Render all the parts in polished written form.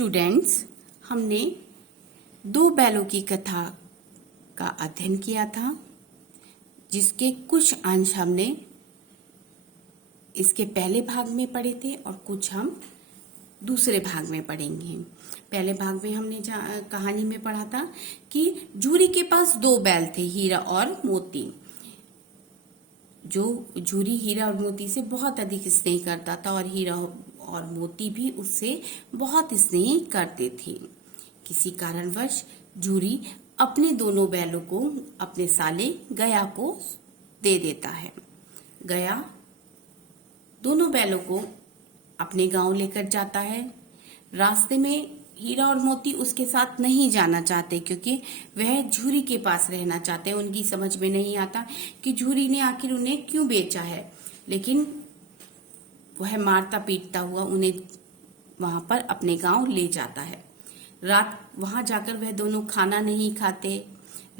Students, हमने दो बैलों की कथा का अध्ययन किया था, जिसके कुछ अंश हमने इसके पहले भाग में पढ़े थे और कुछ हम दूसरे भाग में पढ़ेंगे। पहले भाग में हमने कहानी में पढ़ा था कि झूरी के पास दो बैल थे, हीरा और मोती। जो झूरी हीरा और मोती से बहुत अधिक स्नेह करता था और हीरा और मोती भी उससे बहुत स्नेह करते थे। किसी कारणवश झूरी अपने दोनों बैलों को अपने साले गया को दे देता है। गया दोनों बैलों को अपने गांव लेकर जाता है। रास्ते में हीरा और मोती उसके साथ नहीं जाना चाहते, क्योंकि वह झूरी के पास रहना चाहते हैं। उनकी समझ में नहीं आता कि झूरी ने आखिर उन्हें क्यों बेचा है, लेकिन वह मारता पीटता हुआ उन्हें वहां पर अपने गांव ले जाता है। रात वहां जाकर वह दोनों खाना नहीं खाते।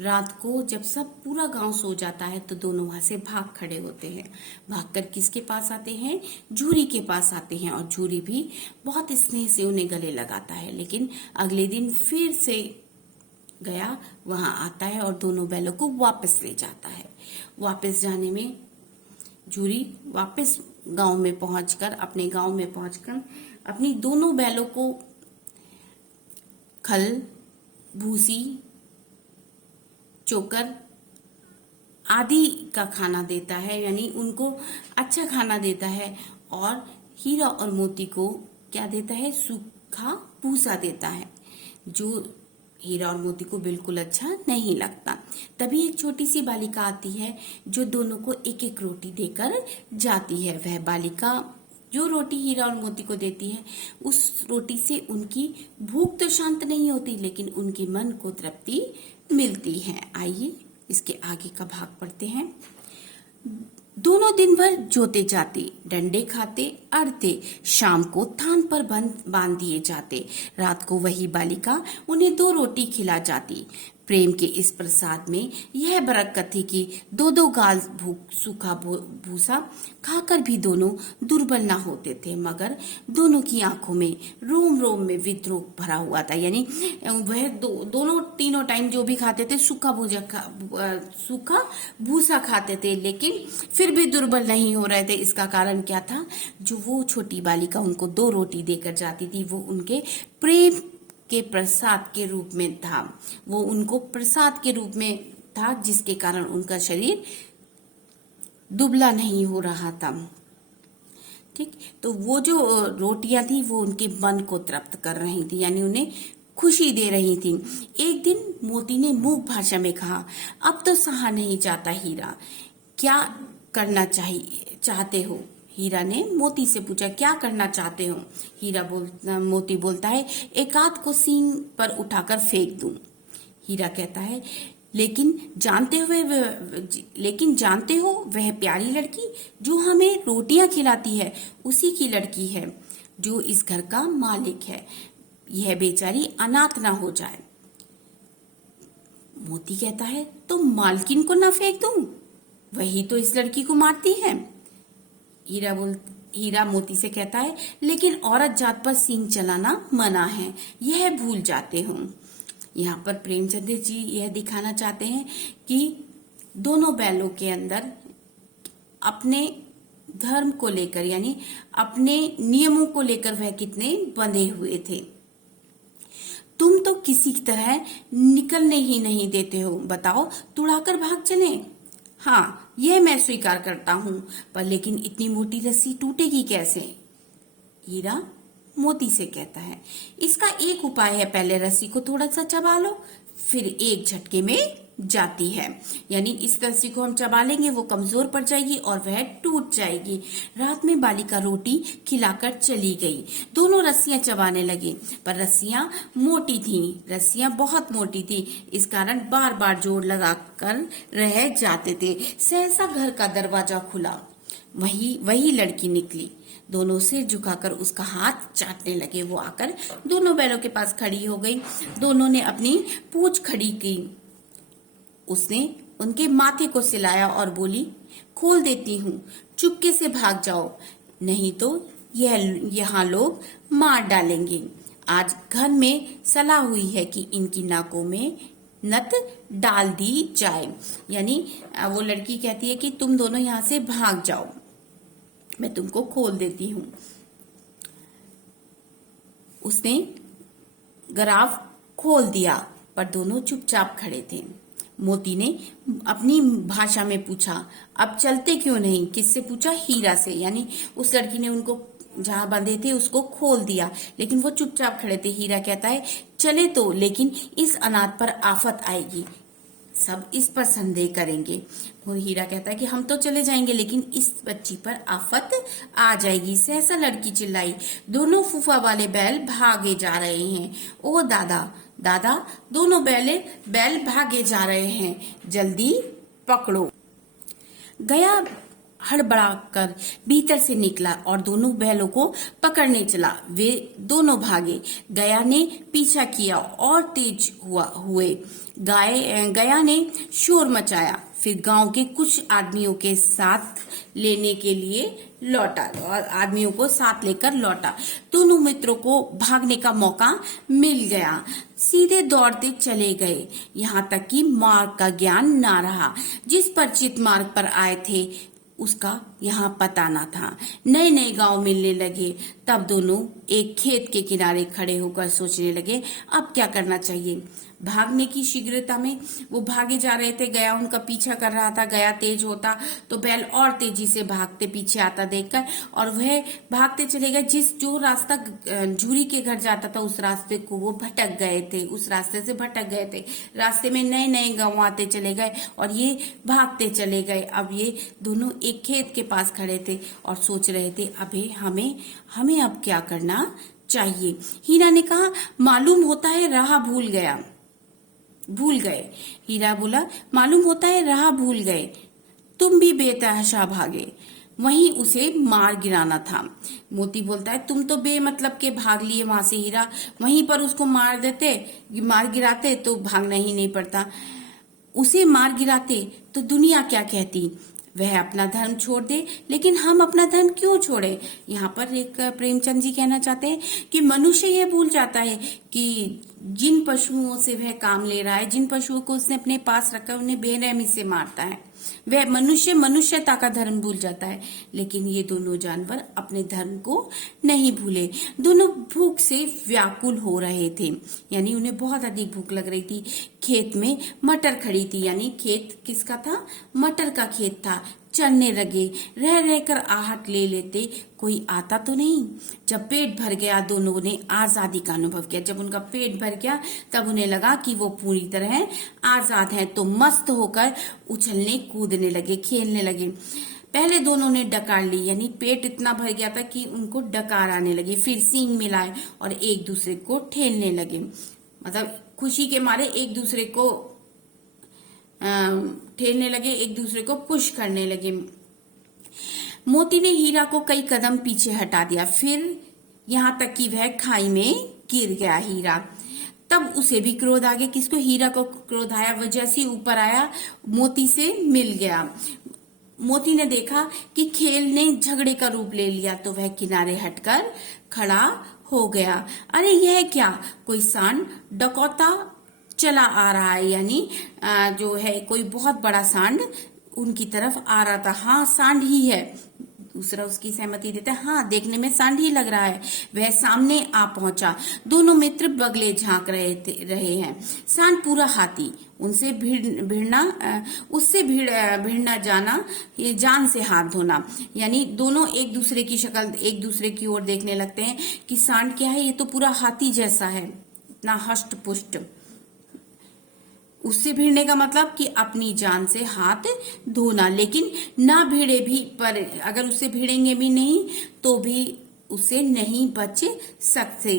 रात को जब सब पूरा गांव सो जाता है तो दोनों वहां से भाग खड़े होते हैं। भागकर किसके पास आते हैं? झूरी के पास आते हैं और झूरी भी बहुत स्नेह से उन्हें गले लगाता है। लेकिन अगले दिन फिर से गया वहां आता है और दोनों बैलों को वापस ले जाता है। वापस जाने में झूरी वापस गांव में पहुंचकर अपनी दोनों बैलों को खल, भूसी, चोकर आदि का खाना देता है, यानी उनको अच्छा खाना देता है। और हीरा और मोती को क्या देता है? सूखा भूसा देता है, जो हीरा और मोती को बिल्कुल अच्छा नहीं लगता। तभी एक छोटी सी बालिका आती है जो दोनों को एक एक रोटी देकर जाती है। वह बालिका जो रोटी हीरा और मोती को देती है, उस रोटी से उनकी भूख तो शांत नहीं होती, लेकिन उनके मन को तृप्ति मिलती है। आइए इसके आगे का भाग पढ़ते हैं। दोनों दिन भर जोते जाते, डंडे खाते, अड़ते, शाम को थान पर बांध दिए जाते। रात को वही बालिका उन्हें दो रोटी खिला जाती। प्रेम के इस प्रसाद में यह बरकत थी कि दो दो गाल सूखा भूसा खाकर भी दोनों दुर्बल न होते थे, मगर दोनों की आंखों में रोम रोम में विद्रोह भरा हुआ था। यानी वह दोनों तीनों टाइम जो भी खाते थे सूखा भूसा खाते थे, लेकिन फिर भी दुर्बल नहीं हो रहे थे। इसका कारण क्या था? जो वो छोटी बालिका उनको दो रोटी देकर जाती थी, वो उनके प्रेम के प्रसाद के रूप में था। वो उनको प्रसाद के रूप में था, जिसके कारण उनका शरीर दुबला नहीं हो रहा था। ठीक, तो वो जो रोटियां थी वो उनके मन को तृप्त कर रही थी, यानी उन्हें खुशी दे रही थी। एक दिन मोती ने मूक भाषा में कहा, अब तो सहा नहीं जाता हीरा, क्या करना चाहते हो? हीरा ने मोती से पूछा, क्या करना चाहते हो? मोती बोलता है, एक आध को सींग पर उठाकर फेंक दूं। हीरा कहता है, लेकिन जानते हो वह प्यारी लड़की जो हमें रोटियां खिलाती है उसी की लड़की है, जो इस घर का मालिक है। यह बेचारी अनाथ ना हो जाए। मोती कहता है, तो मालकिन को ना फेंक दूं? वही तो इस लड़की को मारती है। हीरा मोती से कहता है, लेकिन औरत जात पर सींग चलाना मना है, यह भूल जाते हो। यहाँ पर प्रेमचंद्र जी यह दिखाना चाहते हैं कि दोनों बैलों के अंदर अपने धर्म को लेकर, यानी अपने नियमों को लेकर वह कितने बंधे हुए थे। तुम तो किसी तरह निकलने ही नहीं देते हो, बताओ तुड़ाकर भाग चले? हाँ, यह मैं स्वीकार करता हूँ, पर लेकिन इतनी मोटी रस्सी टूटेगी कैसे? हीरा मोती से कहता है, इसका एक उपाय है, पहले रस्सी को थोड़ा सा चबा लो, फिर एक झटके में जाती है। यानी इस रस्सी को हम चबा लेंगे, वो कमजोर पड़ जाएगी और वह टूट जाएगी। रात में बालिका रोटी खिलाकर चली गई। दोनों रस्सियां चबाने लगे, पर रस्सियां मोटी थीं, रस्सियां बहुत मोटी थी, इस कारण बार बार जोर लगाकर रह जाते थे। सहसा घर का दरवाजा खुला, वही लड़की निकली। दोनों सिर झुकाकर उसका हाथ चाटने लगे। वो आकर दोनों बैलों के पास खड़ी हो गई। दोनों ने अपनी पूंछ खड़ी की। उसने उनके माथे को सिलाया और बोली, खोल देती हूँ, चुपके से भाग जाओ, नहीं तो यहाँ लोग मार डालेंगे। आज घर में सलाह हुई है कि इनकी नाकों में नथ डाल दी जाए। यानी वो लड़की कहती है कि तुम दोनों यहाँ से भाग जाओ, मैं तुमको खोल देती हूँ। उसने गराफ खोल दिया, पर दोनों चुपचाप खड़े थे। मोती ने अपनी भाषा में पूछा, अब चलते क्यों नहीं? किससे पूछा? हीरा से। यानी उस लड़की ने उनको जहां बंधे थे उसको खोल दिया, लेकिन वो चुपचाप खड़े थे। हीरा कहता है चले तो, लेकिन इस अनाथ पर आफत आएगी, सब इस पर संदेह करेंगे। वो हीरा कहता है कि हम तो चले जाएंगे, लेकिन इस बच्ची पर आफत आ जाएगी। सहसा लड़की चिल्लाई, दोनों फूफा वाले बैल भागे जा रहे हैं। ओ दादा दादा, दोनों बैल भागे जा रहे हैं, जल्दी पकड़ो। गया हड़बड़ा कर भीतर से निकला और दोनों बैलों को पकड़ने चला। वे दोनों भागे। गया ने पीछा किया और तेज हुए। गया ने शोर मचाया, फिर गांव के कुछ आदमियों के साथ लेने के लिए लौटा और आदमियों को साथ लेकर लौटा। दोनों मित्रों को भागने का मौका मिल गया। सीधे दौड़ते चले गए, यहाँ तक कि मार्ग का ज्ञान ना रहा। जिस परिचित मार्ग पर आए थे उसका यहाँ पता ना था। नए नए गांव मिलने लगे। तब दोनों एक खेत के किनारे खड़े होकर सोचने लगे, अब क्या करना चाहिए। भागने की शीघ्रता में वो भागे जा रहे थे। गया उनका पीछा कर रहा था। गया तेज होता तो बैल और तेजी से भागते पीछे आता देखकर, और वह भागते चले गए। जो रास्ता जूरी के घर जाता था उस रास्ते को वो भटक गए थे, उस रास्ते से भटक गए थे। रास्ते में नए नए गांव आते चले गए और ये भागते चले गए। अब ये दोनों एक खेत के पास खड़े थे और सोच रहे थे, अभी हमें अब क्या करना चाहिए। हीरा ने कहा, मालूम होता है राह भूल गए। हीरा बोला, मालूम होता है राह भूल गए। तुम भी बेतहाशा भागे, वहीं उसे मार गिराना था। मोती बोलता है, तुम तो बेमतलब के भाग लिए वहां से हीरा, वहीं पर उसको मार गिराते तो भागना ही नहीं पड़ता। उसे मार गिराते तो दुनिया क्या कहती, वह अपना धर्म छोड़ दे। लेकिन हम अपना धर्म क्यों छोड़े? यहाँ पर एक प्रेमचंद जी कहना चाहते हैं कि मनुष्य यह भूल जाता है कि जिन पशुओं से वह काम ले रहा है, जिन पशुओं को उसने अपने पास रखा है, उन्हें बेरहमी से मारता है। वह मनुष्यता का धर्म भूल जाता है। लेकिन ये दोनों जानवर अपने धर्म को नहीं भूले। दोनों भूख से व्याकुल हो रहे थे, यानी उन्हें बहुत अधिक भूख लग रही थी। खेत में मटर खड़ी थी, यानी खेत किसका था? मटर का खेत था। चढ़ने लगे, रह रहकर आहट ले लेते, कोई आता तो नहीं। जब पेट भर गया दोनों ने आजादी का अनुभव किया। जब उनका पेट भर गया तब उन्हें लगा कि वो पूरी तरह आजाद हैं, तो मस्त होकर उछलने कूदने लगे, खेलने लगे। पहले दोनों ने डकार ली, यानी पेट इतना भर गया था कि उनको डकार आने लगी। फिर सींग मिलाए और एक दूसरे को ठेलने लगे, मतलब खुशी के मारे एक दूसरे को ठेलने लगे, एक दूसरे को पुश करने लगे। मोती ने हीरा को कई कदम पीछे हटा दिया, फिर यहाँ तक कि वह खाई में गिर गया। हीरा तब उसे भी क्रोध आ गया। किसको? हीरा को क्रोध आया। वह जैसे उपर आया मोती से मिल गया। मोती ने देखा कि खेल ने झगड़े का रूप ले लिया, तो वह किनारे हटकर खड़ा हो गया। अरे यह क्या? कोई सांड डकौता चला आ रहा है, यानी जो है कोई बहुत बड़ा सांड उनकी तरफ आ रहा था। हाँ, सांड ही है। दूसरा उसकी सहमति देता है, हाँ देखने में सांड ही लग रहा है। वह सामने आ पहुंचा। दोनों मित्र बगले झांक रहे हैं। सांड पूरा हाथी, उनसे उससे भिड़ना जाना, ये जान से हाथ धोना। यानी दोनों एक दूसरे की शक्ल, एक दूसरे की ओर देखने लगते हैं कि सांड क्या है, ये तो पूरा हाथी जैसा है, इतना हष्ट पुष्ट। उससे भिड़ने का मतलब कि अपनी जान से हाथ धोना, लेकिन ना भिड़े भी, पर अगर उससे भिड़ेंगे भी नहीं तो भी उससे नहीं बच सकते।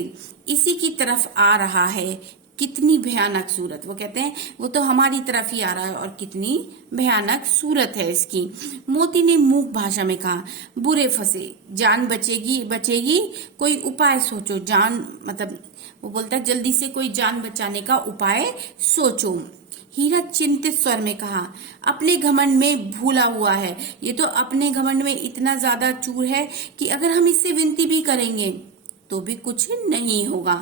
इसी की तरफ आ रहा है, कितनी भयानक सूरत। वो कहते हैं वो तो हमारी तरफ ही आ रहा है और कितनी भयानक सूरत है इसकी। मोती ने मूक भाषा में कहा, बुरे फंसे, जान बचेगी कोई उपाय सोचो। जान मतलब वो बोलता है जल्दी से कोई जान बचाने का उपाय सोचो। हीरा चिंतित स्वर में कहा, अपने घमंड में भूला हुआ है। ये तो अपने घमंड में इतना ज्यादा चूर है कि अगर हम इससे विनती भी करेंगे तो भी कुछ नहीं होगा।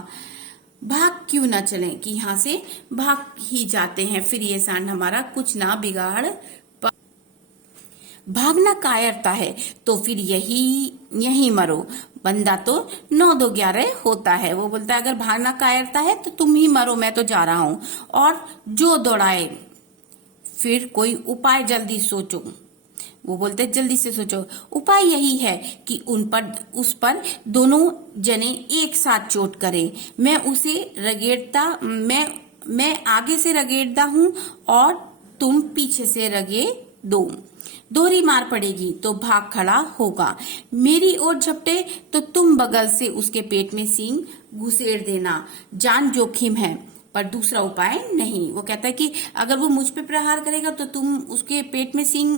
भाग क्यों ना चले, कि यहाँ से भाग ही जाते हैं, फिर ये सांड हमारा कुछ ना बिगाड़। भागना कायरता है तो फिर यही मरो, बंदा तो 9 2 11 होता है। वो बोलता है अगर भागना कायरता है तो तुम ही मरो, मैं तो जा रहा हूं। और जो दौड़ाए फिर कोई उपाय जल्दी सोचो। वो बोलते जल्दी से सोचो। उपाय यही है कि उस पर दोनों जने एक साथ चोट करें। मैं उसे रगेड़ता मैं आगे से रगेड़ता हूं और तुम पीछे से रगे दो। दोहरी मार पड़ेगी तो भाग खड़ा होगा। मेरी ओर झपटे तो तुम बगल से उसके पेट में सींग घुसेड़ देना। जान जोखिम है पर दूसरा उपाय नहीं। वो कहता है कि अगर वो मुझ पे प्रहार करेगा तो तुम उसके पेट में सींग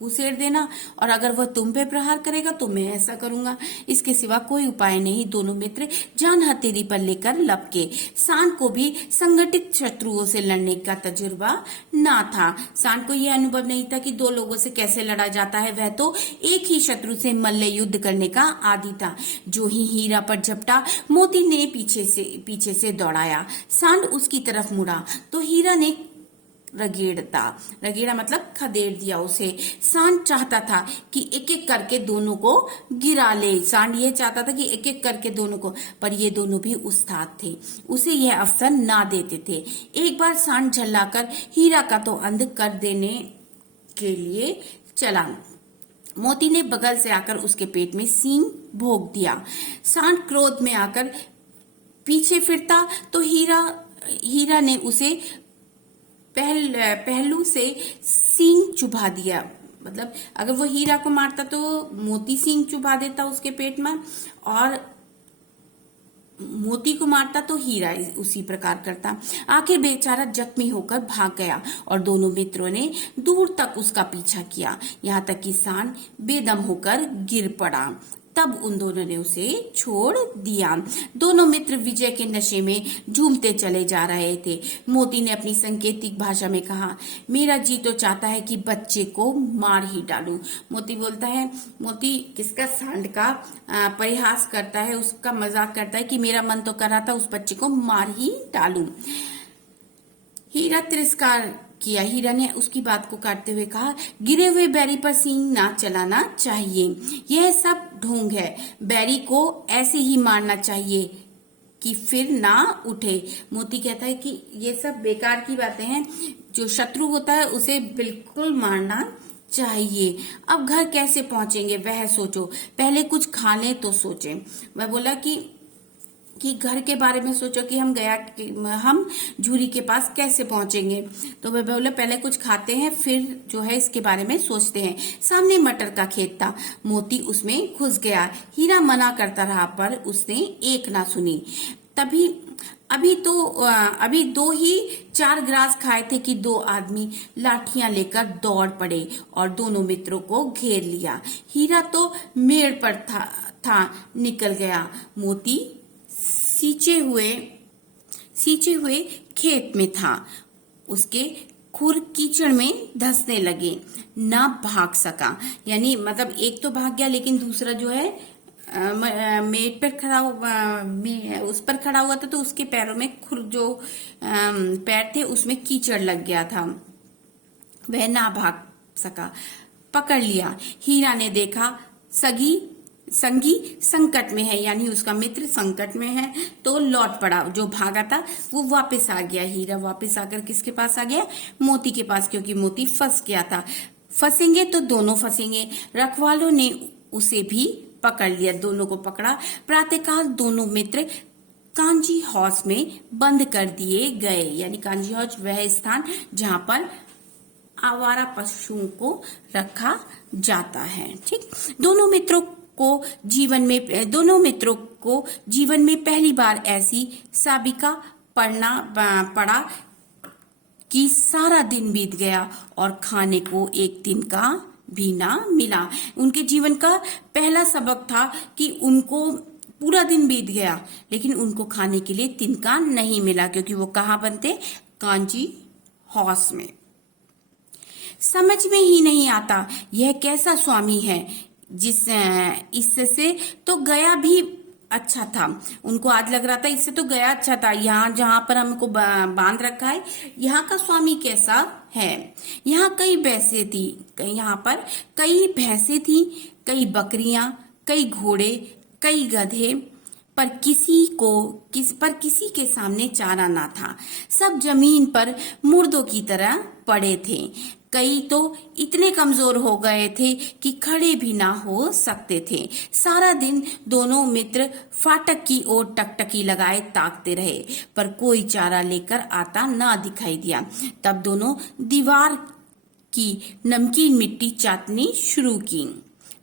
घुसेड़ देना, और अगर वह तुम पे प्रहार करेगा तो मैं ऐसा करूंगा। इसके सिवा कोई उपाय नहीं। दोनों मित्र जान हथेली पर लेकर लपके। सांड को भी संगठित शत्रुओं से लड़ने का तजुर्बा ना था। सांड को यह अनुभव नहीं था कि 2 लोगों से कैसे लड़ा जाता है। वह तो एक ही शत्रु से मल्ल युद्ध करने का आदी था। जो ही हीरा पर झपटा, मोती ने पीछे से दौड़ाया। सांड उसकी तरफ मुड़ा तो हीरा ने रगेड़ा मतलब खदेड़ दिया उसे। सांड चाहता था कि एक एक करके दोनों को गिरा ले। सांड ये चाहता था कि एक एक करके दोनों को, पर ये दोनों भी उस्ताद थे, उसे यह अवसर ना देते थे। एक बार सांड झल्लाकर हीरा का तो अंध कर देने के लिए चला। मोती ने बगल से आकर उसके पेट में सींग भोंक दिया। सांड क्रोध में आकर पीछे फिरता तो हीरा ने उसे पहलू से सींग चुभा दिया। मतलब अगर वो हीरा को मारता तो मोती सींग चुभा देता उसके पेट में, और मोती को मारता तो हीरा उसी प्रकार करता। आखिर बेचारा जख्मी होकर भाग गया और दोनों मित्रों ने दूर तक उसका पीछा किया, यहाँ तक कि सांड बेदम होकर गिर पड़ा। तब उन दोनों ने उसे छोड़ दिया। दोनों मित्र विजय के नशे में झूमते चले जा रहे थे। मोती ने अपनी सांकेतिक भाषा में कहा, मेरा जी तो चाहता है कि बच्चे को मार ही डालूं। मोती किसका, सांड का परिहास करता है, उसका मजाक करता है कि मेरा मन तो कर रहा था उस बच्चे को मार ही डालूं। हीरा तिरस्कार किया। हीरा ने उसकी बात को काटते हुए कहा, गिरे हुए बैरी पर सींग ना चलाना चाहिए, यह सब ढोंग है। बैरी को ऐसे ही मारना चाहिए कि फिर ना उठे। मोती कहता है कि ये सब बेकार की बातें हैं, जो शत्रु होता है उसे बिल्कुल मारना चाहिए। अब घर कैसे पहुंचेंगे वह सोचो, पहले कुछ खा लें तो सोचें। वह बोला कि घर के बारे में सोचो कि हम झूरी के पास कैसे पहुंचेंगे। तो वह बोले पहले कुछ खाते हैं फिर जो है इसके बारे में सोचते हैं। सामने मटर का खेत था। मोती उसमें घुस गया। हीरा मना करता रहा पर उसने एक ना सुनी। अभी 2 ही 4 ग्रास खाए थे कि 2 आदमी लाठियां लेकर दौड़ पड़े और दोनों मित्रों को घेर लिया। हीरा तो मेड़ पर था निकल गया। मोती सींचे हुए खेत में था। उसके खुर कीचड़ में धंसने लगे, ना भाग सका। यानी मतलब एक तो भाग गया लेकिन दूसरा जो है मेट पर खड़ा उस पर खड़ा हुआ था, तो उसके पैरों में पैर थे उसमें कीचड़ लग गया था, वह ना भाग सका। पकड़ लिया। हीरा ने देखा संगी संकट में है, यानी उसका मित्र संकट में है, तो लौट पड़ा। जो भागा था वो वापस आ गया। हीरा वापस आकर किसके पास आ गया? मोती के पास, क्योंकि मोती फंस गया था। फंसेंगे तो दोनों फंसेंगे। रखवालों ने उसे भी पकड़ लिया, दोनों को पकड़ा। प्रातःकाल दोनों मित्र कांजी हाउस में बंद कर दिए गए। यानी कांजी हाउस वह स्थान जहां पर आवारा पशुओं को रखा जाता है। ठीक, दोनों मित्रों को जीवन में पहली बार ऐसी साबिका पड़ा कि सारा दिन बीत गया और खाने को एक दिन का भी ना मिला। उनके जीवन का पहला सबक था कि उनको पूरा दिन बीत गया लेकिन उनको खाने के लिए तिनका नहीं मिला, क्योंकि वो कहाँ बनते? कांजी हाउस में। समझ में ही नहीं आता यह कैसा स्वामी है, इससे तो गया भी अच्छा था। उनको आज लग रहा था इससे तो गया अच्छा था, यहाँ जहाँ पर हमको बांध रखा है यहाँ का स्वामी कैसा है। यहाँ कई भैंसे थी, यहाँ पर कई भैंसे थी, कई बकरियां, कई घोड़े, कई गधे, पर किसी के सामने चारा ना था। सब जमीन पर मुर्दों की तरह पड़े थे। कई तो इतने कमजोर हो गए थे कि खड़े भी ना हो सकते थे। सारा दिन दोनों मित्र फाटक की ओर टकटकी लगाए ताकते रहे, पर कोई चारा लेकर आता ना दिखाई दिया। तब दोनों दीवार की नमकीन मिट्टी चाटनी शुरू की,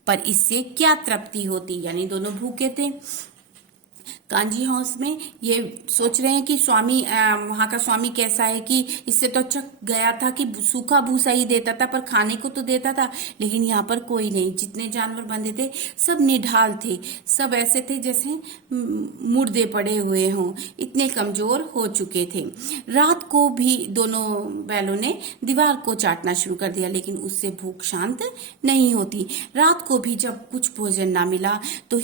पर इससे क्या तृप्ति होती, यानी दोनों भूखे थे। कांजी हाउस में ये सोच रहे हैं कि स्वामी वहां का स्वामी कैसा है, कि इससे तो अच्छा गया था कि सूखा भूसा ही देता था, पर खाने को तो देता था। लेकिन यहाँ पर कोई नहीं, जितने जानवर बंधे थे सब निढाल थे, सब ऐसे थे जैसे मुर्दे पड़े हुए हों, इतने कमजोर हो चुके थे। रात को भी दोनों बैलों ने दीवार को चाटना शुरू कर दिया, लेकिन उससे भूख शांत नहीं होती। रात को भी जब कुछ भोजन ना मिला तो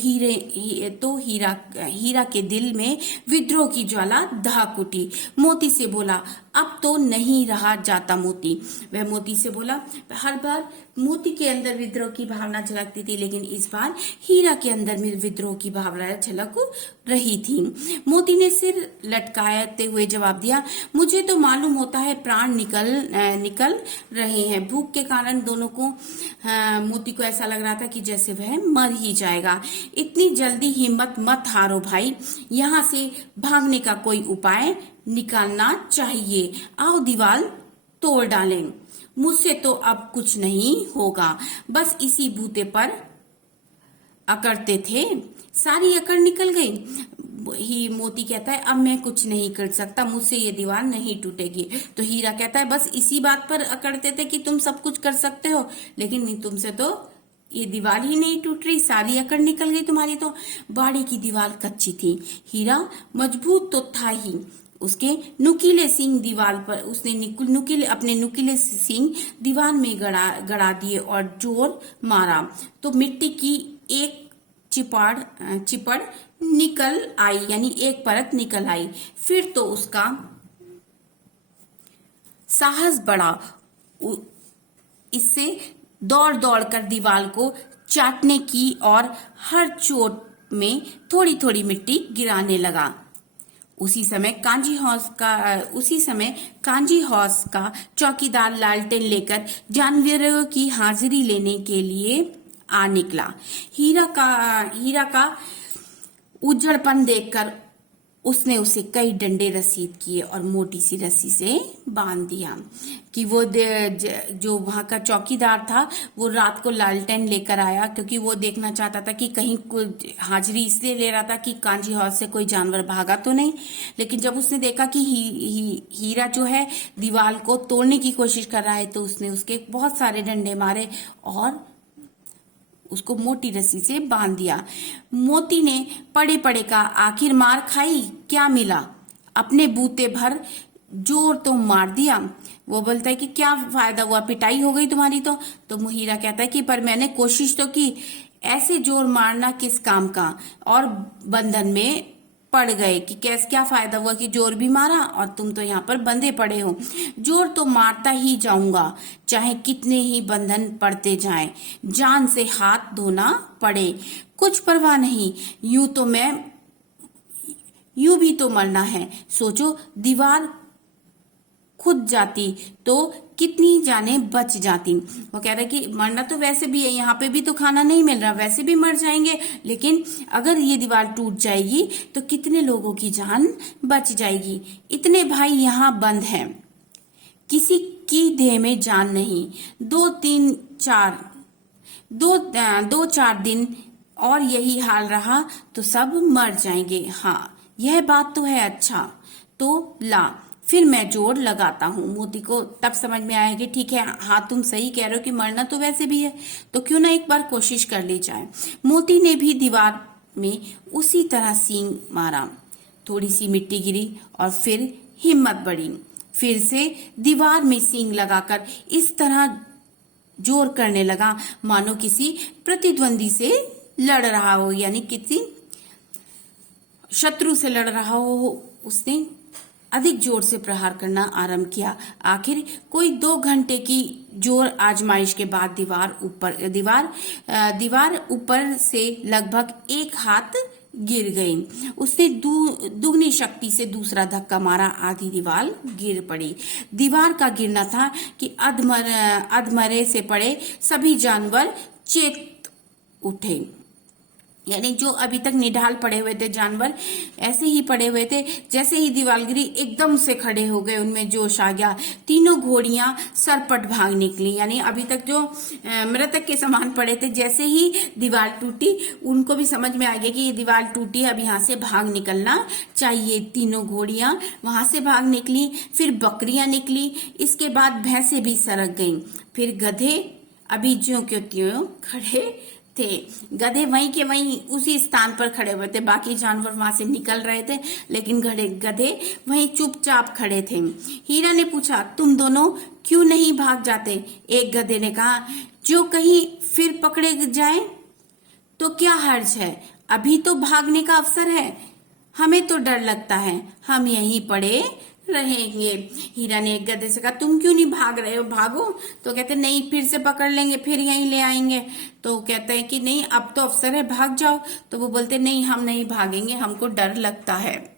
हीरा के दिल में विद्रोह की ज्वाला दहक उठी। मोती से बोला, अब तो नहीं रहा जाता मोती। वह मोती से बोला, हर बार मोती के अंदर विद्रोह की भावना झलकती थी, लेकिन इस बार हीरा के अंदर में विद्रोह की भावना झलक रही थी। मोती ने सिर लटकाते हुए जवाब दिया, मुझे तो मालूम होता है प्राण निकल रहे हैं। भूख के कारण दोनों को मोती को ऐसा लग रहा था कि जैसे वह मर ही जाएगा। इतनी जल्दी हिम्मत मत हारो भाई, यहाँ से भागने का कोई उपाय निकालना चाहिए। आओ दीवार तोड़ डालें। मुझसे तो अब कुछ नहीं होगा। बस इसी बूते पर अकड़ते थे, सारी अकड़ निकल गई। ही मोती कहता है, अब मैं कुछ नहीं कर सकता, मुझसे ये दीवार नहीं टूटेगी। तो हीरा कहता है, बस इसी बात पर अकड़ते थे कि तुम सब कुछ कर सकते हो, लेकिन तुमसे तो ये दीवार ही नहीं टूट रही, सारी अकड़ निकल गई तुम्हारी तो। बाड़ी की दीवार कच्ची थी, हीरा मजबूत तो था ही। उसके नुकीले सींग दीवार पर उसने अपने नुकीले सींग दीवार में गड़ा दिए और जोर मारा तो मिट्टी की एक चिपड़ निकल आई, यानी एक परत निकल आई। फिर तो उसका साहस बढ़ा, इससे दौड़ दौड़ कर दीवार को चाटने की और हर चोट में थोड़ी थोड़ी मिट्टी गिराने लगा। उसी समय कांजी हौस का चौकीदार लालटेन लेकर जानवरों की हाजिरी लेने के लिए आ निकला। हीरा का उज्जड़पन देखकर उसने उसे कई डंडे रसीद किए और मोटी सी रस्सी से बांध दिया। कि वो जो वहां का चौकीदार था वो रात को लालटेन लेकर आया, क्योंकि वो देखना चाहता था कि कहीं हाजिरी इसलिए ले रहा था कि कांजी हौस से कोई जानवर भागा तो नहीं। लेकिन जब उसने देखा कि हीरा जो है दीवार को तोड़ने की कोशिश कर रहा है, तो उसने उसके बहुत सारे डंडे मारे और उसको मोटी रस्सी से बांध दिया। मोती ने पड़े पड़े का आखिर मार खाई, क्या मिला, अपने बूते भर जोर तो मार दिया। वो बोलता है कि क्या फायदा हुआ, पिटाई हो गई तुम्हारी तो हीरा कहता है कि पर मैंने कोशिश तो की, ऐसे जोर मारना किस काम का, और बंधन में पड़ गए कि क्या फायदा हुआ कि जोर भी मारा और तुम तो यहाँ पर बंधे पड़े हो। जोर तो मारता ही जाऊंगा, चाहे कितने ही बंधन पड़ते जाएं, जान से हाथ धोना पड़े, कुछ परवाह नहीं, यूं भी तो मरना है। सोचो, दीवार खुद जाती तो कितनी जाने बच जाती। वो कह रहे कि मरना तो वैसे भी है, यहाँ पे भी तो खाना नहीं मिल रहा, वैसे भी मर जाएंगे, लेकिन अगर ये दीवार टूट जाएगी तो कितने लोगों की जान बच जाएगी। इतने भाई यहाँ बंद हैं, किसी की देह में जान नहीं। दो चार दिन और यही हाल रहा तो सब मर जाएंगे। हाँ, यह बात तो है। अच्छा तो ला, फिर मैं जोर लगाता हूँ। मोती को तब समझ में आया कि ठीक है, हाँ तुम सही कह रहे हो कि मरना तो वैसे भी है, तो क्यों ना एक बार कोशिश कर ली जाए। मोती ने भी दीवार में उसी तरह सींग मारा, थोड़ी सी मिट्टी गिरी और फिर हिम्मत बढ़ी। फिर से दीवार में सींग लगाकर इस तरह जोर करने लगा मानो किसी प्रतिद्वंदी से लड़ रहा हो, यानी किसी शत्रु से लड़ रहा हो उसने अधिक जोर से प्रहार करना आरंभ किया। आखिर कोई 2 घंटे की जोर आजमाइश के बाद दीवार ऊपर से लगभग 1 हाथ गिर गई। उसने दुगनी शक्ति से दूसरा धक्का मारा, आधी दीवार गिर पड़ी। दीवार का गिरना था कि अधमरे से पड़े सभी जानवर चेत उठे। यानी जो अभी तक निढाल पड़े हुए थे जानवर ऐसे ही पड़े हुए थे। जैसे ही दीवार गिरी एकदम से खड़े हो गए, उनमें जोश आ गया। तीनों घोड़ियां सरपट भाग निकली। यानी अभी तक जो मृतक के समान पड़े थे, जैसे ही दीवार टूटी उनको भी समझ में आ गया कि ये दीवार टूटी, अब यहाँ से भाग निकलना चाहिए। तीनों घोड़ियां वहां से भाग निकली, फिर बकरियां निकली, इसके बाद भैंसे भी सरक गईं। फिर गधे अभी ज्यों के त्यों खड़े थे। गधे वहीं के वहीं उसी स्थान पर खड़े हुए थे। बाकी जानवर वहां से निकल रहे थे, लेकिन गधे वहीं चुपचाप खड़े थे। हीरा ने पूछा, तुम दोनों क्यों नहीं भाग जाते? एक गधे ने कहा, जो कहीं फिर पकड़े जाए तो क्या हर्ज है, अभी तो भागने का अवसर है। हमें तो डर लगता है, हम यहीं पड़े रहेंगे। हीरा ने एक गधे से कहा, तुम क्यों नहीं भाग रहे हो, भागो। तो कहते नहीं, फिर से पकड़ लेंगे, फिर यहीं ले आएंगे। तो कहते हैं कि नहीं, अब तो अवसर है, भाग जाओ। तो वो बोलते नहीं, हम नहीं भागेंगे, हमको डर लगता है।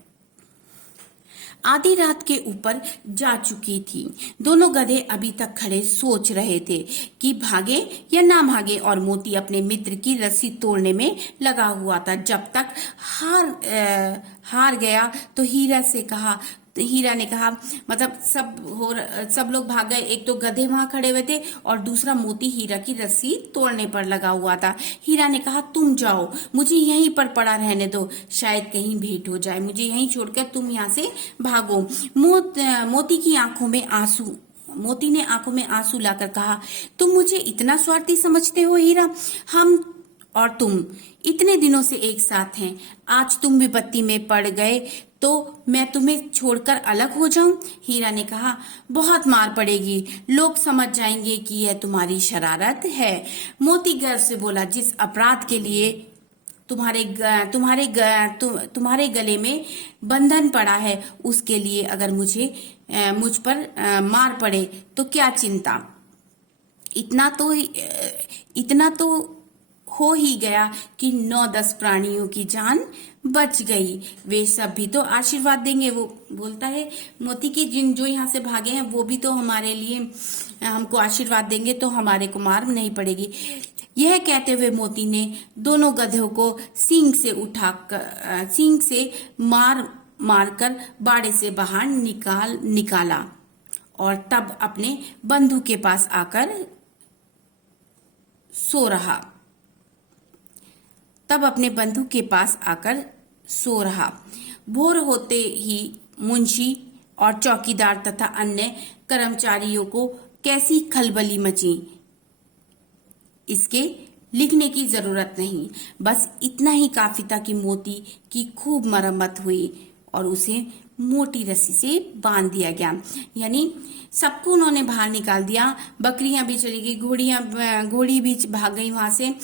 आधी रात के ऊपर जा चुकी थी। दोनों गधे अभी तक खड़े सोच रहे थे कि भागे या ना भागे, और मोती अपने मित्र की रस्सी तोड़ने में लगा हुआ था। जब तक हार गया तो हीरा ने कहा, मतलब सब लोग भाग गए। एक तो गधे वहां खड़े हुए थे और दूसरा मोती हीरा की रस्सी तोड़ने पर लगा हुआ था। हीरा ने कहा, तुम जाओ, मुझे यहीं पर पड़ा रहने दो, शायद कहीं भेंट हो जाए। मुझे यहीं छोड़कर तुम यहाँ से भागो। मोती ने आंखों में आंसू लाकर कहा, तुम मुझे इतना स्वार्थी समझते हो हीरा? हम और तुम इतने दिनों से एक साथ हैं, आज तुम विपत्ति में पड़ गए तो मैं तुम्हें छोड़कर अलग हो जाऊं? हीरा ने कहा, बहुत मार पड़ेगी, लोग समझ जाएंगे कि यह तुम्हारी शरारत है। मोती गर्व से बोला, जिस अपराध के लिए तुम्हारे गले में बंधन पड़ा है, उसके लिए अगर मुझ पर मार पड़े तो क्या चिंता। इतना तो हो ही गया कि 9-10 प्राणियों की जान बच गई। वे सब भी तो आशीर्वाद देंगे। वो बोलता है मोती की, जो यहाँ से भागे हैं वो भी तो हमारे लिए हमको आशीर्वाद देंगे, तो हमारे को मार नहीं पड़ेगी। यह कहते हुए मोती ने दोनों गधों को सींग से मारकर बाड़े से बाहर निकाला और तब अपने बंधु के पास आकर सो रहा। भोर होते ही मुंशी और चौकीदार तथा अन्य कर्मचारियों को कैसी खलबली मची, इसके लिखने की जरूरत नहीं। बस इतना ही काफी था कि मोती की खूब मरम्मत हुई और उसे मोटी रस्सी से बांध दिया गया। यानी सबको उन्होंने बाहर निकाल दिया। बकरियां भी चली गई, घोड़ी भी भाग गई वहां से।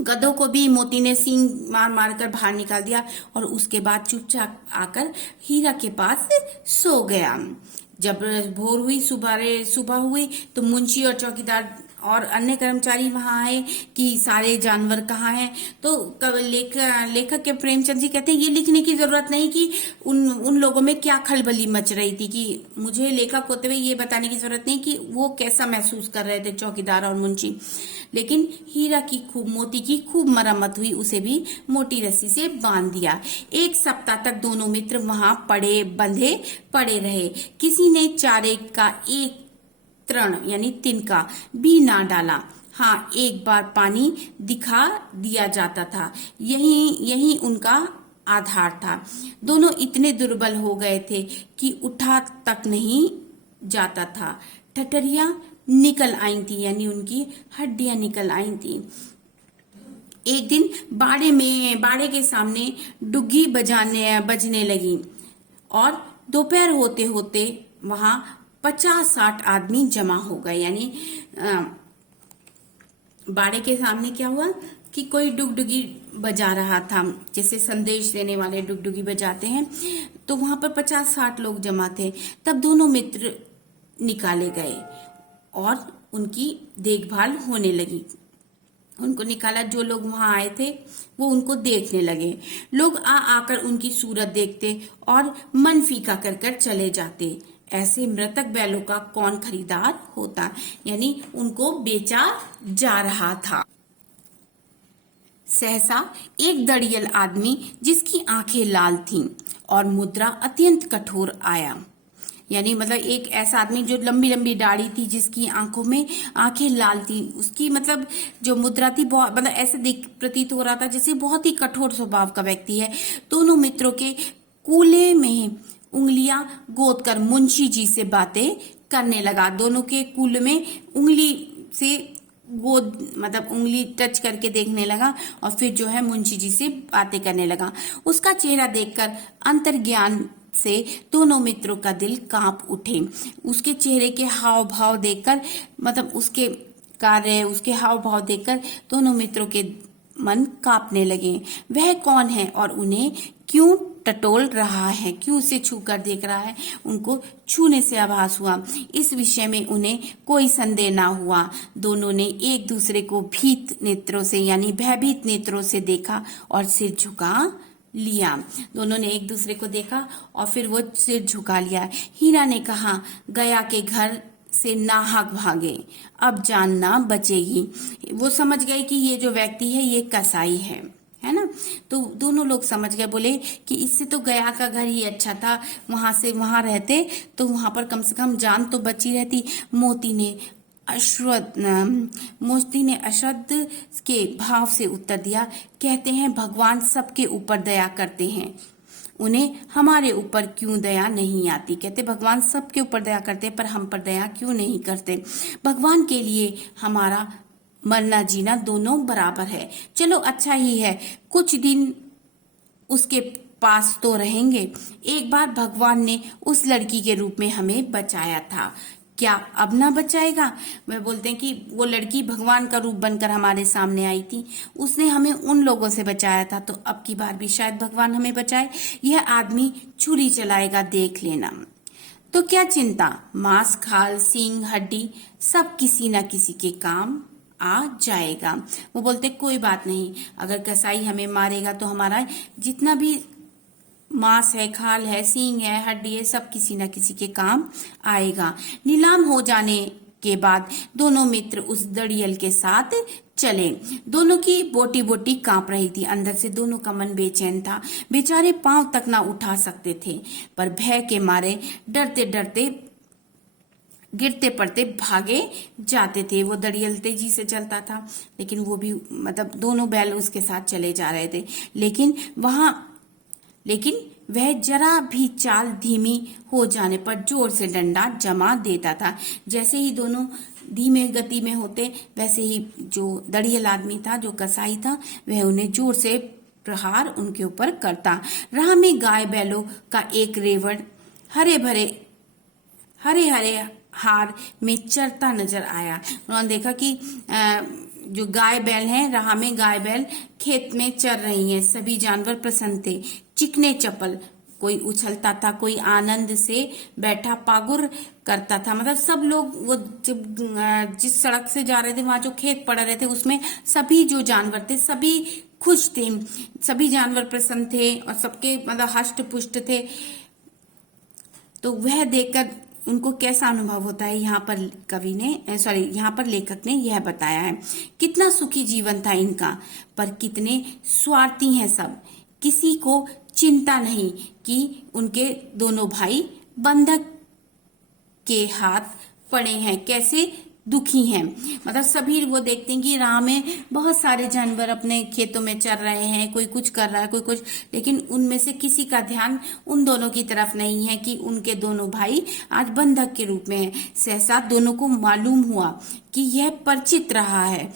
गधों को भी मोती ने सींग मार कर बाहर निकाल दिया और उसके बाद चुपचाप आकर हीरा के पास सो गया। जब भोर हुई, सुबह हुई, तो मुंशी और चौकीदार और अन्य कर्मचारी वहां आए कि सारे जानवर कहाँ हैं। तो लेखक के प्रेमचंद जी कहते हैं ये लिखने की जरूरत नहीं कि उन लोगों में क्या खलबली मच रही थी, कि मुझे लेखक होते हुए ये बताने की जरूरत नहीं कि वो कैसा महसूस कर रहे थे चौकीदार और मुंशी। लेकिन मोती की खूब मरम्मत हुई, उसे भी मोटी रस्सी से बांध दिया। 1 सप्ताह तक दोनों मित्र वहां बंधे पड़े रहे। किसी ने चारे का एक तृण यानी तिनका भी ना डाला। हाँ, एक बार पानी दिखा दिया जाता था, यही उनका आधार था। दोनों इतने दुर्बल हो गए थे कि उठा तक नहीं जाता था। ठठरियां निकल आई थी, यानी उनकी हड्डियां निकल आई थी। एक दिन बाड़े के सामने डुग्गी बजने लगी और दोपहर होते होते वहां 50-60 आदमी जमा हो गए। यानी बाड़े के सामने क्या हुआ कि कोई डुगडुगी बजा रहा था, जैसे संदेश देने वाले डुगडुगी बजाते हैं, तो वहां पर 50-60 लोग जमा थे। तब दोनों मित्र निकाले गए और उनकी देखभाल होने लगी। उनको निकाला, जो लोग वहां आए थे वो उनको देखने लगे। लोग आकर उनकी सूरत देखते और मन फीका कर कर चले जाते। ऐसे मृतक बैलों का कौन खरीदार होता, यानी उनको बेचा जा रहा था। सहसा एक दड़ियल आदमी जिसकी आंखें लाल थीं और मुद्रा अत्यंत कठोर आया, यानी मतलब एक ऐसा आदमी जो लंबी लंबी दाढ़ी थी, जिसकी आंखों में आंखें लाल थी, उसकी मतलब जो मुद्रा थी बहुत मतलब ऐसे दिख प्रतीत हो रहा था जैसे बहुत ही कठोर स्वभाव का व्यक्ति है। दोनों मित्रों के कूले में उंगलियां गोद कर मुंशी जी से बातें करने लगा। दोनों के कूल में उंगली से गोद मतलब उंगली टच करके देखने लगा और फिर जो है मुंशी जी से बातें करने लगा। उसका चेहरा देखकर अंतर्ज्ञान से दोनों मित्रों का दिल कांप उठे। उसके चेहरे के हाव भाव देखकर मतलब उसके कार्य, उसके हाव भाव देखकर दोनों मित्रों के मन कांपने लगे। वह कौन है और उन्हें क्यों टटोल रहा है, क्यों उसे छू कर देख रहा है, उनको छूने से आभास हुआ। इस विषय में उन्हें कोई संदेह ना हुआ। दोनों ने एक दूसरे को भीत नेत्रों से यानी भयभीत नेत्रों से देखा और सिर झुका लिया। दोनों ने एक दूसरे को देखा और फिर वो सिर झुका लिया। हीरा ने कहा, गया के घर से नाहक भागे, अब जान ना बचेगी। वो समझ गए कि ये जो व्यक्ति है ये कसाई है ना। तो दोनों लोग समझ गए, बोले कि इससे तो गया का घर ही अच्छा था, वहां से वहां रहते तो वहां पर कम से कम जान तो बची रहती। मोती ने अश्रद्ध के भाव से उत्तर दिया, कहते हैं भगवान सबके ऊपर दया करते हैं, उन्हें हमारे ऊपर क्यों दया नहीं आती। कहते भगवान सबके ऊपर दया करते हैं पर हम पर दया क्यों नहीं करते। भगवान के लिए हमारा मरना जीना दोनों बराबर है। चलो अच्छा ही है, कुछ दिन उसके पास तो रहेंगे। एक बार भगवान ने उस लड़की के रूप में हमें बचाया था, क्या अब ना बचाएगा। वह बोलते हैं कि वो लड़की भगवान का रूप बनकर हमारे सामने आई थी, उसने हमें उन लोगों से बचाया था, तो अब की बार भी शायद भगवान हमें बचाए। यह आदमी छुरी चलाएगा, देख लेना। तो क्या चिंता, मांस खाल सींग हड्डी सब किसी न किसी के काम आ जाएगा। वो बोलते कोई बात नहीं, अगर कसाई हमें मारेगा तो हमारा जितना भी मांस है, खाल है, सींग है, हड्डी है, सब किसी न किसी के काम आएगा। नीलाम हो जाने के बाद दोनों मित्र उस दड़ियल के साथ चले। दोनों की बोटी बोटी कांप रही थी, अंदर से दोनों का मन बेचैन था। बेचारे पांव तक ना उठा सकते थे, पर भय के मारे डरते डरते गिरते पड़ते भागे जाते थे। वो दड़ियल तेजी से चलता था, लेकिन वो भी मतलब दोनों बैल उसके साथ चले जा रहे थे। लेकिन वह जरा भी चाल धीमी हो जाने पर जोर से डंडा जमा देता था। जैसे ही दोनों धीमे गति में होते, वैसे ही जो दड़ियल आदमी था, जो कसाई था, वह उन्हें जोर से प्रहार उनके ऊपर करता। राह में गाय बैलों का एक रेवड़ हरे हरे हार में चरता नजर आया। उन्होंने देखा कि जो गाय बैल हैं, राह में गाय बैल खेत में चर रही हैं। सभी जानवर प्रसन्न थे, चिकने चपल, कोई उछलता था, कोई आनंद से बैठा पागुर करता था। मतलब सब लोग वो जब जिस सड़क से जा रहे थे, वहां जो खेत पड़ रहे थे, उसमें सभी जो जानवर थे सभी खुश थे, सभी जानवर प्रसन्न थे और सबके मतलब हष्ट पुष्ट थे। तो वह देखकर उनको कैसा अनुभव होता है, यहाँ पर लेखक ने यह बताया है। कितना सुखी जीवन था इनका, पर कितने स्वार्थी हैं सब। किसी को चिंता नहीं कि उनके दोनों भाई बंधक के हाथ पड़े हैं, कैसे दुखी हैं। मतलब सभी वो देखते हैं कि राह में बहुत सारे जानवर अपने खेतों में चर रहे हैं, कोई कुछ कर रहा है, कोई कुछ, लेकिन उनमें से किसी का ध्यान उन दोनों की तरफ नहीं है कि उनके दोनों भाई आज बंधक के रूप में हैं। सहसा दोनों को मालूम हुआ कि यह परिचित रहा है।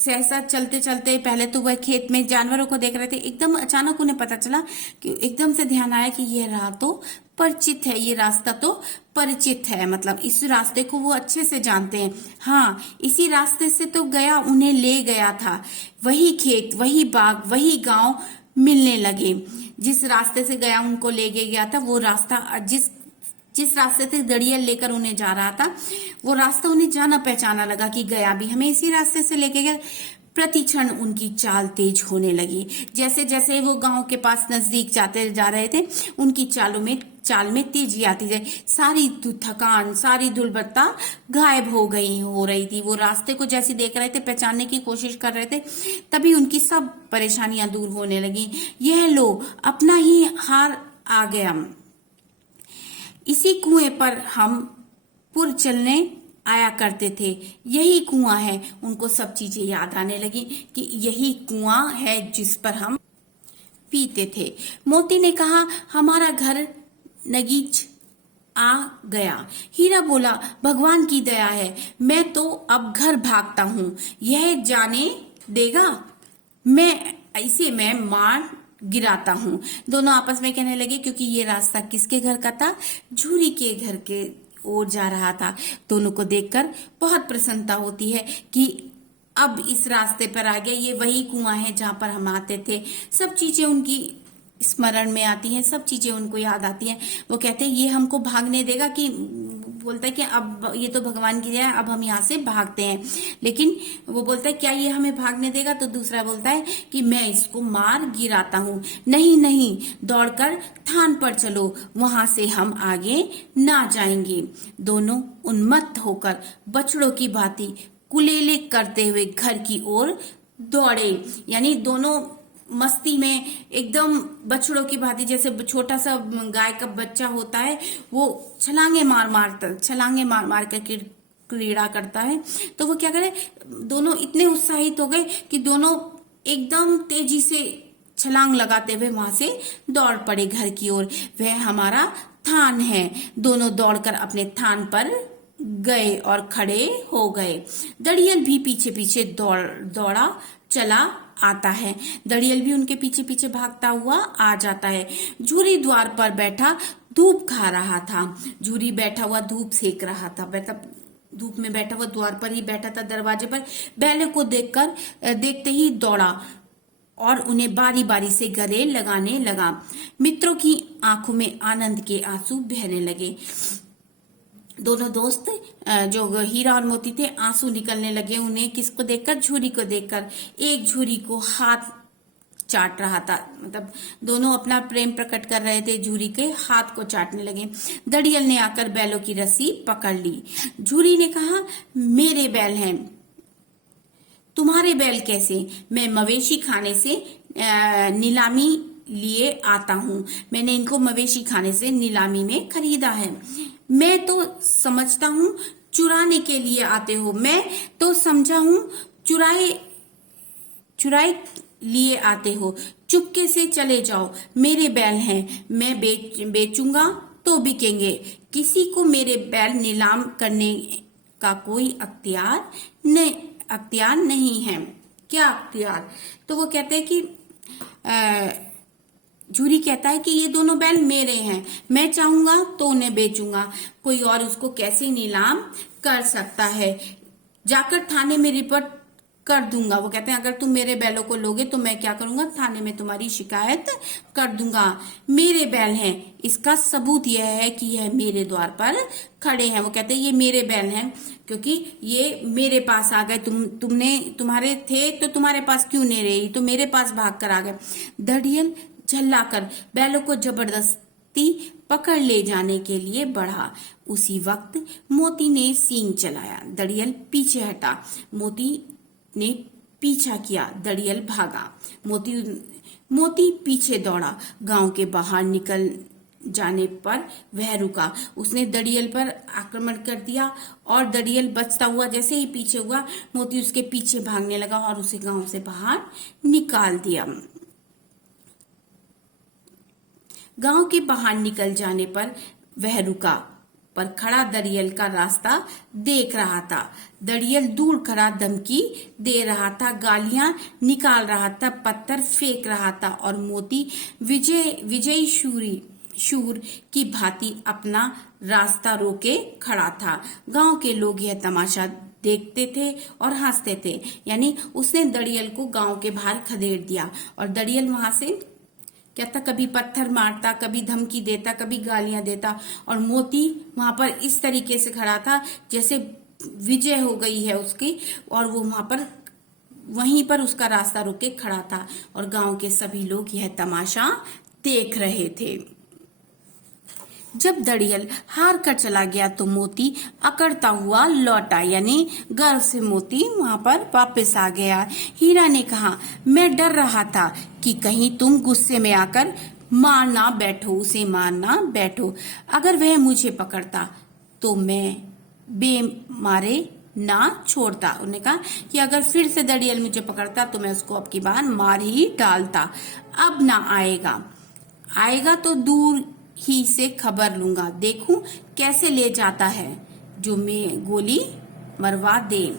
सहसा चलते चलते पहले तो वह खेत में जानवरों को देख रहे थे, एकदम अचानक उन्हें पता चला कि एकदम से ध्यान आया कि ये राह तो परिचित है, ये रास्ता तो परिचित है, मतलब इस रास्ते को वो अच्छे से जानते हैं। हाँ, इसी रास्ते से तो गया उन्हें ले गया था, वही खेत, वही बाग, वही गांव मिलने लगे। जिस रास्ते से गया उनको ले गया था, वो रास्ता जिस रास्ते से दड़ियल लेकर उन्हें जा रहा था, वो रास्ता उन्हें जाना पहचाना लगा कि गया भी हमें इसी रास्ते से लेके गया। प्रति क्षण उनकी चाल तेज होने लगी। जैसे जैसे वो गांव के पास नजदीक जाते जा रहे थे, उनकी चाल में तेजी आती जाए। सारी थकान, सारी दुर्बलता गायब हो रही थी। वो रास्ते को जैसे देख रहे थे, पहचानने की कोशिश कर रहे थे, तभी उनकी सब परेशानियां दूर होने लगी। यह लो, अपना ही हार आ गया। इसी कुएं पर हम पुर चलने आया करते थे, यही कुआं है। उनको सब चीजें याद आने लगी कि यही कुआं है जिस पर हम पीते थे। मोती ने कहा, हमारा घर नगीच आ गया। हीरा बोला, भगवान की दया है, मैं तो अब घर भागता हूँ, यह जाने देगा मैं मार गिराता हूँ। दोनों आपस में कहने लगे, क्योंकि ये रास्ता किसके घर का था? झूरी के घर के ओर जा रहा था। दोनों को देखकर बहुत प्रसन्नता होती है कि अब इस रास्ते पर आ गए, ये वही कुआं है जहां पर हम आते थे। सब चीजें उनकी स्मरण में आती हैं, सब चीजें उनको याद आती हैं। वो कहते हैं, ये हमको भागने देगा? कि बोलता है कि अब ये तो भगवान की दया है, अब हम यहाँ से भागते हैं। लेकिन वो बोलता है, क्या ये हमें भागने देगा? तो दूसरा बोलता है कि मैं इसको मार गिराता हूँ। नहीं नहीं, दौड़कर थान पर चलो, वहां से हम आगे ना जाएंगे। दोनों उन्मत्त होकर बछड़ों की भांति कुलेले करते हुए घर की ओर दौड़े। यानी दोनों मस्ती में एकदम बछड़ों की भांति, जैसे छोटा सा गाय का बच्चा होता है, वो छलांगे मार मार कर क्रीड़ा करता है। तो वो क्या करे, दोनों इतने उत्साहित हो गए कि दोनों एकदम तेजी से छलांग लगाते हुए वहां से दौड़ पड़े घर की ओर। वह हमारा थान है। दोनों दौड़कर अपने थान पर गए और खड़े हो गए। दड़ियल भी पीछे पीछे दौड़ा चला आता है। दड़ियल भी उनके पीछे पीछे भागता हुआ आ जाता है। झूरी द्वार पर बैठा धूप खा रहा था। झूरी बैठा हुआ धूप सेक रहा था, धूप में बैठा हुआ द्वार पर ही बैठा था, दरवाजे पर। बैलों को देखते ही दौड़ा और उन्हें बारी बारी से गले लगाने लगा। मित्रों की आंखों में आनंद के आंसू बहने लगे। दोनों दोस्त जो हीरा और मोती थे, आंसू निकलने लगे उन्हें किसको देखकर? झूरी को देखकर। एक झूरी को हाथ चाट रहा था, मतलब दोनों अपना प्रेम प्रकट कर रहे थे, झूरी के हाथ को चाटने लगे। दड़ियल ने आकर बैलों की रस्सी पकड़ ली। झूरी ने कहा, मेरे बैल हैं। तुम्हारे बैल कैसे? मैं मवेशी खाने से नीलामी लिए आता हूँ। मैंने इनको मवेशी खाने से नीलामी में खरीदा है। मैं तो समझता हूँ चुराने के लिए आते हो। मैं तो समझा हूँ चुराए लिए आते हो। चुपके से चले जाओ, मेरे बैल हैं। मैं बेचूंगा तो बिकेंगे। किसी को मेरे बैल नीलाम करने का कोई अख्तियार नहीं है। क्या अख्तियार? तो वो कहते हैं कि झूरी कहता है कि ये दोनों बैल मेरे हैं, मैं चाहूंगा तो उन्हें बेचूंगा, कोई और उसको कैसे नीलाम कर सकता है? जाकर थाने में रिपोर्ट कर दूंगा। वो कहते हैं, अगर तुम मेरे बैलों को लोगे तो मैं क्या करूंगा? थाने में तुम्हारी शिकायत कर दूंगा। मेरे बैल हैं, इसका सबूत यह है कि यह मेरे द्वार पर खड़े हैं। वो कहते हैं, ये मेरे बैल हैं क्योंकि ये मेरे पास आ गए। तुम्हारे थे तो तुम्हारे पास क्यों नहीं रही? तो मेरे पास भाग कर आ गए। दड़ियल झल्लाकर बैलों को जबरदस्ती पकड़ ले जाने के लिए बढ़ा। उसी वक्त मोती ने सींग चलाया। दड़ियल पीछे हटा। मोती ने पीछा किया। दड़ियल भागा। मोती पीछे दौड़ा। गांव के बाहर निकल जाने पर वह रुका। उसने दड़ियल पर आक्रमण कर दिया और दड़ियल बचता हुआ जैसे ही पीछे हुआ, मोती उसके पीछे भागने लगा और उसे गांव से बाहर निकाल दिया। गांव के बाहर निकल जाने पर वह रुका पर खड़ा दरियल का रास्ता देख रहा था। दरियल दूर खड़ा धमकी दे रहा था, गालियां निकाल रहा था, पत्थर फेंक रहा था और मोती विजयी शूर की भांति अपना रास्ता रोके खड़ा था। गांव के लोग यह तमाशा देखते थे और हंसते थे। यानी उसने दरियल को गांव के बाहर खदेड़ दिया और दरियल वहां से क्या था, कभी पत्थर मारता, कभी धमकी देता, कभी गालियां देता और मोती वहां पर इस तरीके से खड़ा था जैसे विजय हो गई है उसकी, और वो वहीं पर उसका रास्ता रोक के खड़ा था और गांव के सभी लोग यह तमाशा देख रहे थे। जब दरियल हार कर चला गया तो मोती अकड़ता हुआ लौटा, यानी गर्व से मोती वहां पर वापस आ गया। हीरा ने कहा, मैं डर रहा था कि कहीं तुम गुस्से में आकर उसे मारना बैठो। अगर वह मुझे पकड़ता तो मैं बेमारे ना छोड़ता। उन्होंने कहा कि अगर फिर से दरियल मुझे पकड़ता तो मैं उसको अब की बार मार ही डालता। अब ना आएगा तो दूर ही से खबर लूंगा, देखूं कैसे ले जाता है, जो मैं गोली मरवा दे।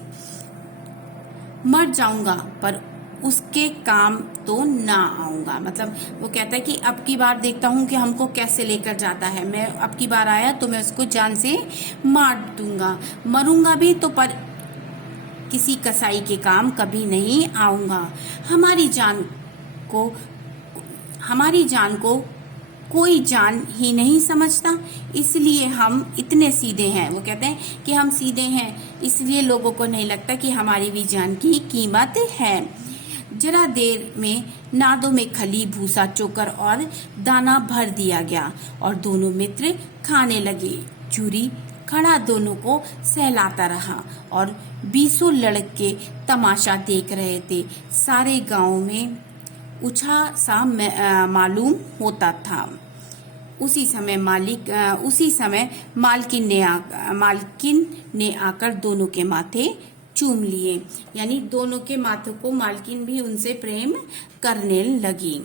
मर जाऊंगा पर उसके काम तो ना आऊंगा। मतलब वो कहता है कि अब की बार देखता हूं कि हमको कैसे लेकर जाता है, मैं अब की बार आया तो मैं उसको जान से मार दूंगा, मरूंगा भी तो पर किसी कसाई के काम कभी नहीं आऊंगा। हमारी जान को कोई जान ही नहीं समझता, इसलिए हम इतने सीधे हैं। वो कहते हैं कि हम सीधे हैं, इसलिए लोगों को नहीं लगता कि हमारी भी जान की कीमत है। जरा देर में नादों में खली, भूसा, चोकर और दाना भर दिया गया और दोनों मित्र खाने लगे। चूरी खड़ा दोनों को सहलाता रहा और 20 लड़के तमाशा देख रहे थे। सारे गांव में उछा सा मालूम होता था। उसी समय मालकिन ने आकर दोनों के माथे चूम लिए, यानी दोनों के माथों को मालकिन भी उनसे प्रेम करने लगी।